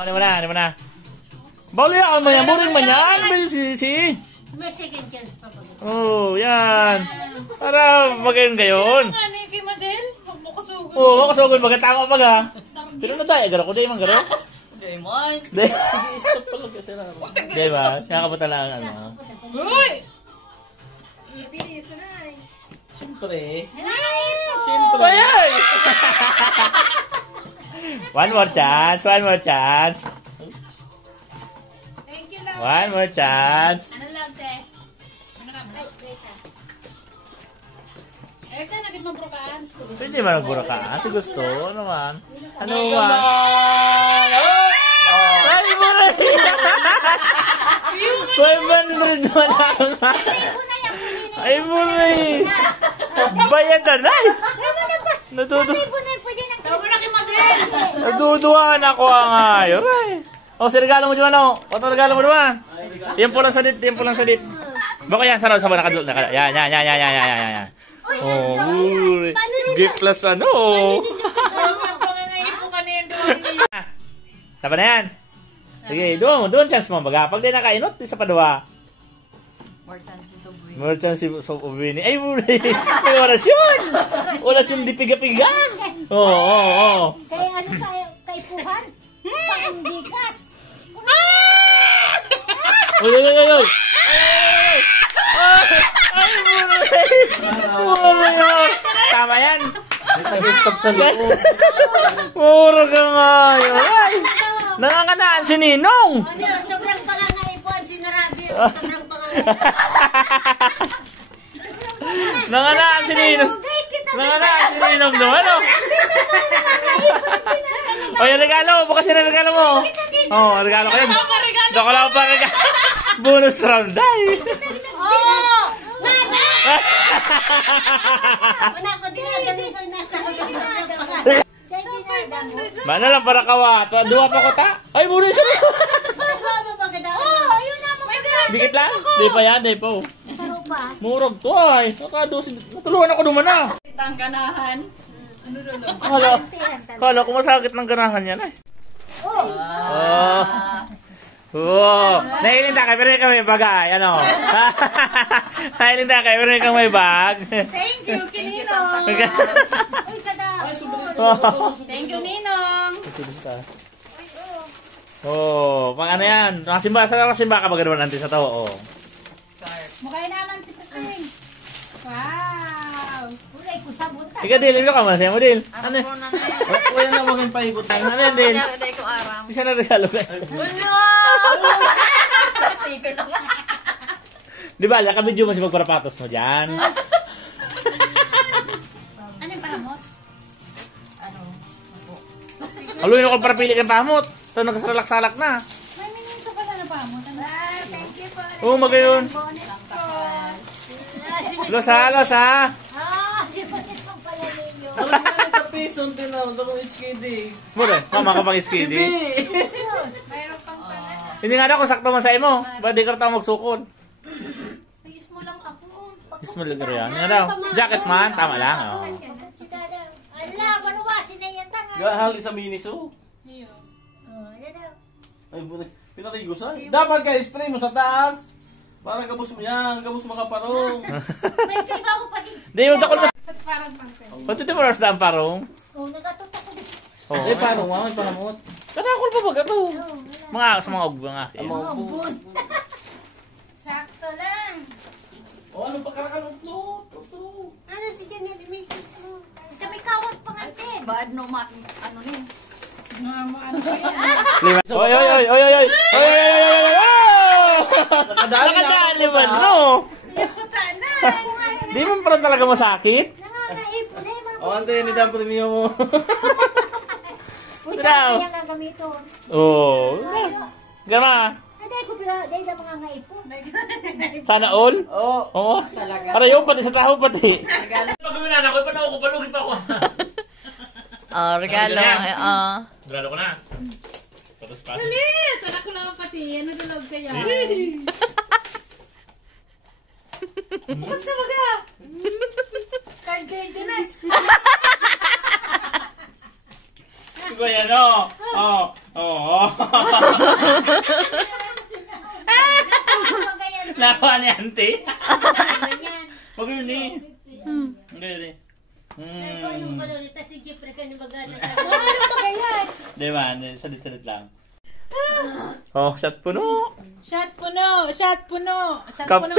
Ano mo na? Bawal yan, buring man yan. May second chance pa pag. Oh, yan. Para magayon gayon. Ano yung kay Madel? Huwag mo kasugod. Oo, kasugod. Magatama pa ga. Pero na tayo, garo ko din man garo. Diamond. Stop pa lang kasi na. Diba? Kakapunta lang ano. Uy! Siyempre. Bayay! One more chance. Thank you, love. One more chance. Ano lang, te? Ano ka ba? Eh, ka, naging mabrokaan. Pwede man nagbura ka. Kasi gusto naman. Ano ba? Ay, buray! 500 mo lang. Ay, buray! Bayad na na! Naduduhan ako ang ayaw. O, si regalo mo dyan, ano? O, regalo mo dyan. Tiempo lang salit. Bako yan, saraw, sabay, nakadul. Yan. Oh, buray. Gift plus ano. Tapa na yan. Sige, doon chance mo baga. Pag di nakainot, isa pa dua. More chance of winning. Ay, buray. May orasyon di piga-piga. Oo. Kaya ano kay Puhan? Pangbigas. Oy. Ay, buray. Tama yan. Nag-stop sa loob. Puro ka nga yun. Ay, nanganganaan si Ninong. Ano, sobrang pangangaipon si Narabi. Sobrang pangangaipon. Nanganaan si Ninong. Doon, ano? O, yung regalo. Bukas yun ang regalo mo. Oo, regalo ko yun. Doko lang pa regalo. Bonus round. Ay. Oh! Nada! Wala ko din na ganito nasa sobrang Mana lang para kawa. Dua pa ko ta. Ay, bonus yun. Dikit lang. Di pa yan, di pa. Murag to ay. Natulungan ako naman na. Ang ganahan. Ano doon? Kala ko masakit ng ganahan yan ay. Oh. Nahilinta kayo, pero kami bagay. Ano? Nahilinta kayo, pero kami bag. Thank you, Ninong. Thank you, Ninong. Oh, pang ano yan? Nakasimba ka ba ganoon natin sa tao? Oh. Mukha naman si Pating. Wow. Ulay ko sa bunta. Ika, Dil, ilo ka masaya mo, Dil. Ano? Kuya na maging paikutan. Ano yan, Dil? Hindi ko aram. Isa na regalo ka. Ulo! Sticker lang. Di ba, nakabidyo mo si magparapatos mo dyan. Ano yung pahamot? Haluin ako para pili kang pahamot. Ito, nagkasalak-salak na. May miniso pala na pahamot. Thank you po. Oo, magayon. Los ha. Di ba ito pala ninyo? Ano ba nagka-peso din ako? Ito kong HKD. Mura, mama ka pang iskidi. Mayroon pang pala. Hindi nga na kung sakto masaya mo. Ba di ka tayo magsukol. Ayos mo lang ako. Is mo lang yan. Nga daw. Jacket man, tama lang. Oh. Ala, manuwasin na yan tanga. Gahali sa miniso. Oh, yan daw. Ay, pinatay ko sa. Dapat ka spray mo sa taas. Para gabos mo yan. Gabos mga parong. May kaiba mo pati. Di yung dakol mas. Parang pangkay. Pati ito maras na ang parong. Oh, nagatutok ko din. Oh, Eh, parong mga panamot. kadakol pa ba ito? Mga sa mga ugba nga. Amang Sakto lang. O, ano pa karakalong to? Ano si Janelle, may mo. Kami kawat pa nga din. Bad no mat. Ano rin? Lima. Oy. Nakadali man, no? Di mo parang talaga masakit? Nangangaipon na yung mga O, ante, hindi dapat premium mo. pusa Daw. na yan ang gamiton. Oo. Gama. Aday ko pila, aday sa mga ngaipon. Sana all? Oo. Oo. Para yung pati sa taho pati. Pag gawin na ako, ipanaw ko, palugi pa ako. Regalo. Regalo ko na. Patos pa. Ulit! Anak ko lang pati. Ano dalog kaya? Bukas na baga. Card game din na. Ito yan, oh. Oo. Nakuha ni auntie. Huwag yun eh. Hindi yun eh. Anong balonita si Jeffrey ka ni Bagana? Ano ba ganyan? Di ba? Salit-salit lang. Oh, shot puno. Shot puno. Shot puno. Shot Kape. puno.